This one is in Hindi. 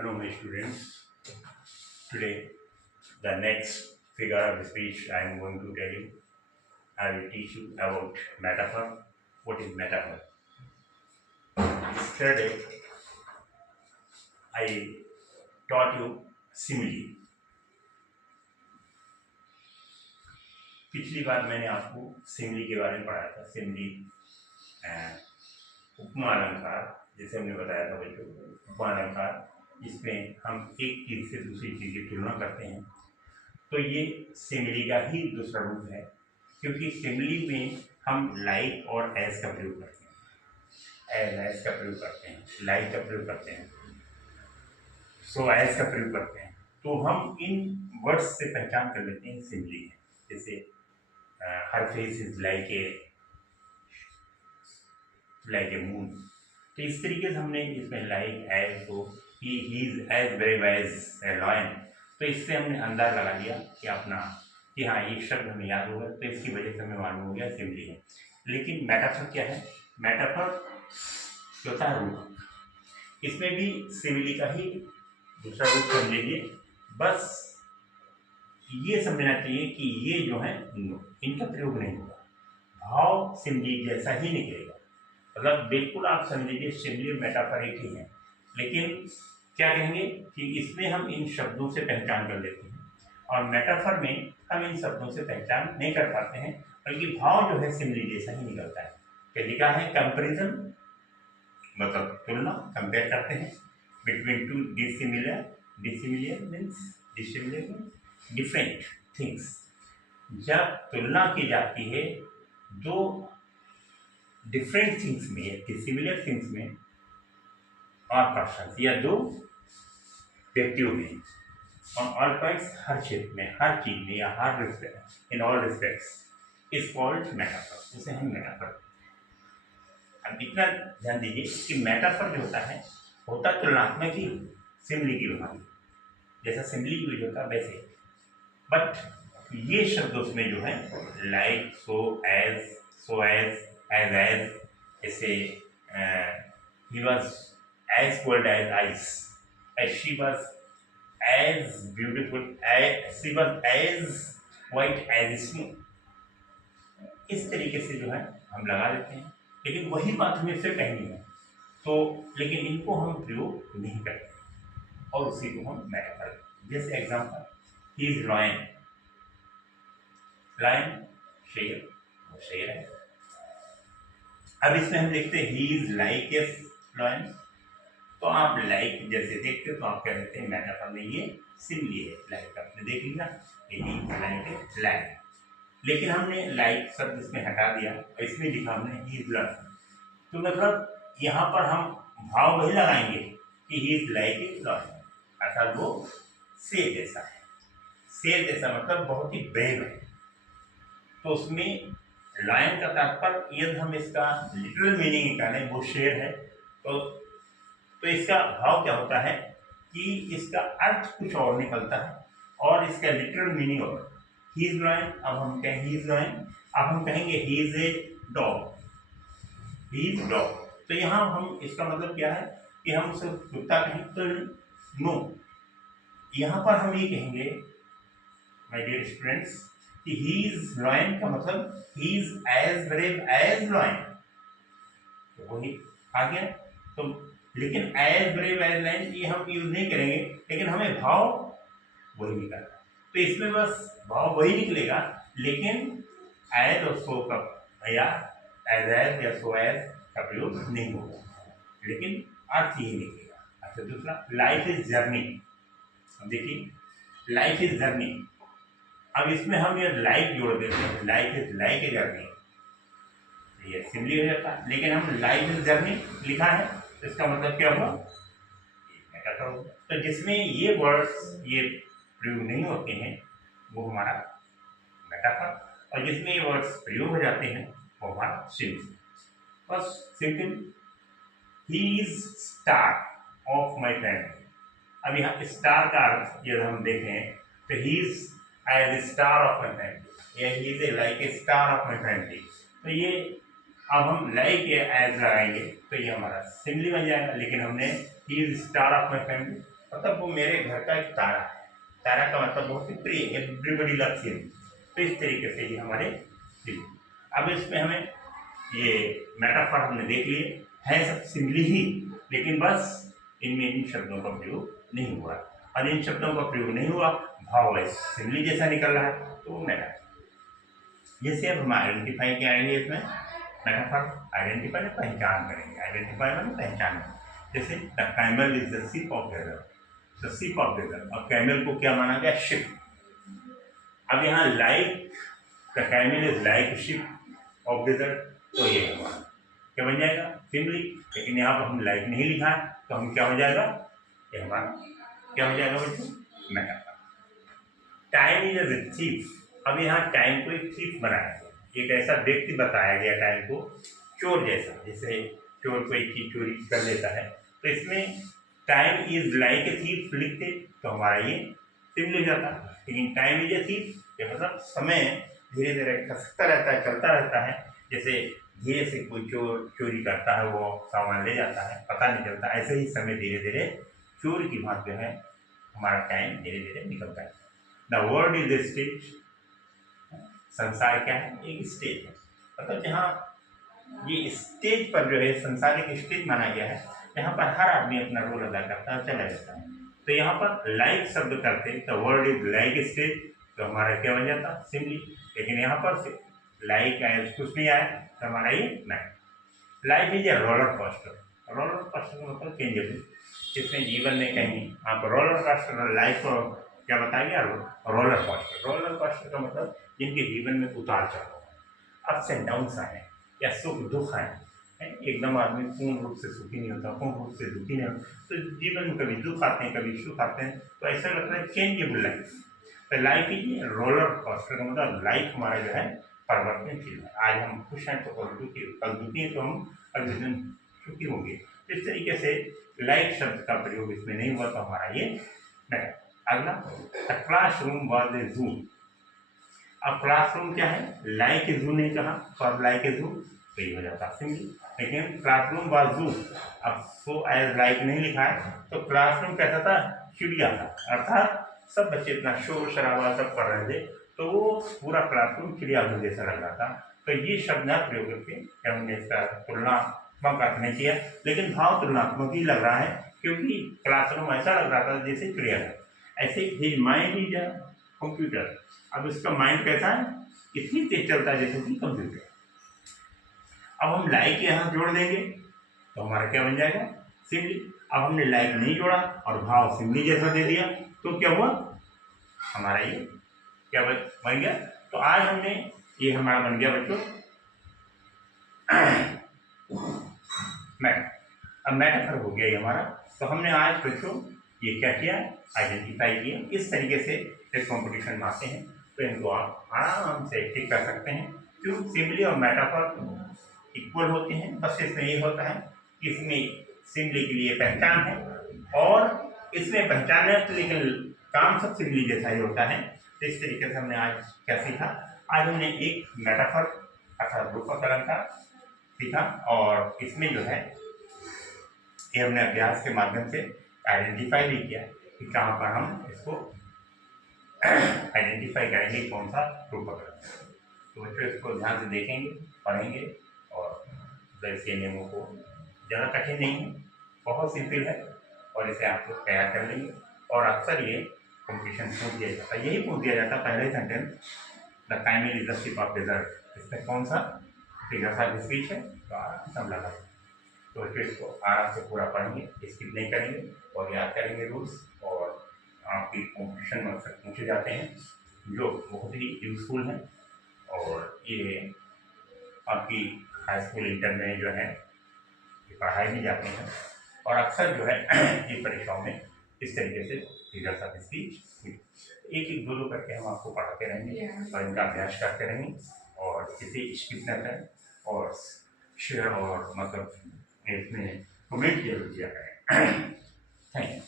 Hello, my students. Today, the next figure of speech I am going to tell you. I will teach you about metaphor. What is metaphor? Yesterday, I taught you simile. पिछली बार मैंने आपको सिमिली के बारे में पढ़ाया था। सिमिली उपमा अलंकार, जैसे हमने बताया था बच्चों को, उपमा अलंकार, जिसमें हम एक चीज से दूसरी चीज की तुलना करते हैं। तो ये सिमिली का ही दूसरा रूप है, क्योंकि सिमिली में हम लाइक और एज का प्रयोग करते हैं। एज का प्रयोग करते हैं, लाइक का प्रयोग करते हैं, सो एज का प्रयोग करते हैं। तो हम इन वर्ड्स से पहचान कर लेते हैं सिमिली है। जैसे हर face is like a moon. तो इस तरीके से हमने इसमें लाइक एज को ही is as brave as a lion. तो इससे हमने अंदाज लगा लिया कि हाँ ये शब्द हमें याद होगा, तो इसकी वजह से हमें मालूम हो गया सिमिली है। लेकिन मेटाफर क्या है? मेटाफर होता है रूप। इसमें भी सिमिली का ही दूसरा रूप समझ लीजिए। बस ये समझना चाहिए कि ये जो है इनका प्रयोग नहीं होगा, भाव सिमिली जैसा ही निकलेगा। मतलब बिल्कुल आप समझ लीजिए सिमिली और मेटाफर एक ही है। लेकिन क्या कहेंगे कि इसमें हम इन शब्दों से पहचान कर लेते हैं, और मेटाफर में हम इन शब्दों से पहचान नहीं कर पाते हैं, बल्कि भाव जो है सिमिली जैसा ही निकलता है। क्या लिखा है? कंपैरिजन, मतलब तुलना, कंपेयर करते हैं between two dissimilar. Dissimilar means different things. जब तुलना की जाती है दो डिफरेंट थिंग्स में, डिसिमिलर थिंग्स में और पर्सन या दो व्यक्तियों में, ऑन ऑल पॉइंट्स, हर क्षेत्र में, हर चीज में, या हर respect, in all respects, is called metaphor. उसे हम मेटाफर। अब इतना ध्यान दीजिए कि मेटाफर जो होता तुलनात्मक ही सिमिली की भांति, जैसा सिमिली यूज होता वैसे। बट ये शब्द उसमें जो है लाइक, सो एज, एज, जैसे he was as cold as ice, as she was as beautiful, she was as white as snow. इस तरीके से जो है हम लगा लेते हैं, लेकिन वही बात हमें इससे कहनी है। तो लेकिन इनको हम प्रयोग नहीं करते और उसी को हम मेटाफर करते। जैसे example, he is lion. Lion शेर, वो शेर है। अब इसमें हम देखते हैं ही इज लाइक ए लॉयन। तो आप लाइक जैसे देखते तो आप कह देते हैं मेटाफर में ये सिमिली है। लाइक आपने देख लिया, ही इज लाइक ए लॉयन। लेकिन हमने लाइक शब्द इसमें हटा दिया और इसमें लिखा हमने ही इज लॉयन। तो मतलब यहाँ पर हम भाव वही लगाएंगे कि ही इज लाइक ए लॉयन, अर्थात वो शेर जैसा है। शेर जैसा मतलब बहुत ही ब्रेव है। तो उसमें लायन का तात्पर्य, यदि हम इसका लिटरल मीनिंग निकालें, वो शेर है, तो इसका भाव क्या होता है कि इसका अर्थ कुछ और निकलता है और इसका लिटरल मीनिंग और। ही इज लॉयन, अब हम कहें ही इज लॉयन, अब हम कहेंगे he is a dog, he is dog. तो यहाँ हम इसका मतलब क्या है कि हम उसे कुत्ता कहें तो नो, यहाँ पर हम ये कहेंगे माय डियर स्टूडेंट्स कि ही इज लॉयन का मतलब ही is as brave as lion. तो वही आ गया। तो लेकिन एज ब्रेव एज लॉयन ये हम यूज नहीं करेंगे, लेकिन हमें भाव वही निकलना। तो इसमें बस भाव वही निकलेगा, लेकिन एज और सो का या एज या सो एज का प्रयोग नहीं होगा, लेकिन अर्थ ही निकलेगा। अच्छा, दूसरा लाइफ इज जर्नी। देखिए लाइफ इज जर्नी, अब इसमें हम ये लाइक जोड़ देते हैं, life is like a journey, ये सिमिली हो जाता है। लेकिन हम लाइफ इज जर्नी लिखा है, तो इसका मतलब क्या हुआ? मेटाफर होगा। तो जिसमें ये वर्ड्स ये प्रयोग नहीं होते हैं वो हमारा मेटाफर, और जिसमें ये वर्ड्स प्रयोग हो जाते हैं वो हमारा सिमिली। बस simple. He is star of my family. अब यहाँ स्टार का अर्थ यदि हम देखें तो he is as star of my family, या he is like a star of my family. तो ये अब हम लाइक एज लगाएंगे तो ये हमारा सिमिली बन जाएगा। लेकिन हमने ही is star of my family, मतलब वो मेरे घर का एक तारा है। तारा का मतलब बहुत ही प्रिय, एवरीबडी लव्स हिम। तो इस तरीके से ये हमारे दिल। अब इसमें हमें ये मेटाफर हमने देख लिए, है सब सिमिली ही, लेकिन बस इनमें इन शब्दों का प्रयोग नहीं हुआ, और इन शब्दों का प्रयोग नहीं हुआ, भाव वैसे सिमिली जैसा निकल रहा है, तो वो मेटाफर। जैसे अब हम आइडेंटिफाई क्या आएंगे इसमें, मेटाफर आइडेंटिफाई में पहचान करेंगे, आइडेंटिफाई में पहचान। जैसे the camel is the ship of desert, the ship of desert, और कैमल को क्या माना गया, शिप। अब यहाँ like, the camel is like ship of desert, तो ये हमारा क्या बन जाएगा, सिमिली। लेकिन यहाँ पर हम लाइक नहीं लिखा है, तो हम क्या हो जाएगा, ये हमारा क्या हो जाएगा बच्चों, metaphor. Time is a thief, अब यहाँ टाइम को एक थीफ बनाया गया, एक ऐसा व्यक्ति बताया गया टाइम को, चोर जैसा, जैसे चोर कोई चीज चोरी कर लेता है, तो इसमें time is like a thief लिखते तो हमारा ये सिमिली हो जाता। लेकिन टाइम इज ए थीफ, ये मतलब समय धीरे धीरे खसकता रहता है, चलता रहता है। जैसे धीरे से कोई चोर चोरी करता है, वो सामान ले जाता है, पता नहीं चलता, ऐसे ही समय धीरे धीरे चोर की भांति जो है हमारा टाइम धीरे धीरे निकलता है। The world is a stage, संसार क्या है, एक स्टेज है। मतलब जहाँ ये स्टेज पर जो है संसार एक स्टेज माना गया है, यहाँ पर हर आदमी अपना रोल अदा करता है, चला जाता है। तो यहाँ पर लाइक शब्द करते the world is like stage, तो हमारा क्या बन जाता, सिमिली। लेकिन यहाँ पर लाइक आया, कुछ नहीं आया, तो हमारा ये नहीं। Life is a roller coaster, roller coaster का मतलब चेंजेबल, जिसमें जीवन में कहीं आप रोलर कोस्टर, लाइफ को क्या बताएंगे, रोलर कोस्टर। रोलर कोस्टर का मतलब जिनके जीवन में उतार चढ़ाव, अप्स एंड डाउन्स आए, या सुख दुख आए, एकदम आदमी पूर्ण रूप से सुखी नहीं होता, पूर्ण रूप से दुखी नहीं होता, तो जीवन में कभी दुख आते हैं, कभी सुख आते हैं, तो ऐसा लगता है चेंजेबल लाइफ। तो लाइफ इज रोलर कोस्टर का मतलब लाइफ हमारा जो है परिवर्तनशील है। आज हम खुश हैं तो कल दुखी हैं, तो हम अगले दिन सुखी होंगे। इस तरीके से लाइफ शब्द का प्रयोग इसमें नहीं हुआ, तो हमारा ये नहीं। अगला, द क्लासरूम वॉज ए जू। अब क्लासरूम क्या है, लाइक ए जू नहीं कहा, फॉर लाइक ए जू, तो ये हो जाता सिमिली। लेकिन क्लासरूम वॉज जू, अब सो एज लाइक नहीं लिखा है, तो क्लासरूम कैसा था, चिड़िया था, अर्थात सब बच्चे इतना शोर शराबा सब कर रहे थे, तो वो पूरा क्लासरूम चिड़ियाघर जैसा लग रहा था। तो ये शब्द न प्रयोग करके हमने इसका तुलनात्मक अर्थ नहीं किया, लेकिन भाव तुलनात्मक ही लग रहा है, क्योंकि क्लासरूम ऐसा लग रहा था जैसे चिड़ियाघर। ऐसे ही माइंड इज अ कंप्यूटर, अब इसका माइंड कैसा है, इतनी तेज चलता है जैसे कि कंप्यूटर। अब हम लाइक यहाँ जोड़ देंगे तो हमारा क्या बन जाएगा, सिमिली। अब हमने लाइक नहीं जोड़ा और भाव सिमिली जैसा दे दिया, तो क्या हुआ, हमारा ये क्या बन गया। तो आज हमने ये हमारा बन गया बच्चों अब मेटाफर हो गया ये हमारा। तो हमने आज बच्चों ये क्या किया, आइडेंटिफाई किया। इस तरीके से इस कॉम्पिटिशन में आते हैं, तो इनको आप आराम से ठीक कर सकते हैं। क्यों, सिमिली और मेटाफर इक्वल होते हैं, बस इसमें ये होता है कि इसमें सिमिली के लिए पहचान है, और इसमें पहचान है, तो लेकिन काम सब सिमिली जैसा ही होता है। तो इस तरीके से हमने आज क्या सीखा, आज हमने एक मेटाफर अर्थात रूपक अलंकार सीखा, और इसमें जो है ये हमने अभ्यास के माध्यम से आइडेंटिफाई भी किया कि कहाँ पर हम इसको आइडेंटिफाई करेंगे कौन सा रूपक अलंकार। तो बच्चों इसको ध्यान से देखेंगे, पढ़ेंगे, और इसके नियमों को ज़्यादा कठिन नहीं है, बहुत सिंपल है, और इसे आप लोग तैयार कर लेंगे। और अक्सर ये कॉम्पिटिशन पूछ दिया जाता है, यही पूछ दिया जाता है पहले sentence, the camel is the ship of desert, इसमें कौन सा फिगर सा स्पीच है, तो आराम से हम लगा। तो फिर इसको आराम से पूरा पढ़ेंगे, स्किप नहीं करेंगे, और याद करेंगे रूल्स, और आपकी कॉम्पिटिशन में अक्सर पूछे जाते हैं जो बहुत ही यूजफुल हैं, और ये आपकी हाई स्कूल इंटर में जो है ये पढ़ाई भी जाते हैं, और अक्सर जो है ये परीक्षाओं में इस तरीके से फिगर्स ऑफ स्पीच एक एक दो करके हम आपको पढ़ाते रहेंगे, और इनका अभ्यास करते रहेंगे, और इसे स्किप न करें, और शेयर और मतलब इसमें कमेंट जरूर किया करें। Thank you.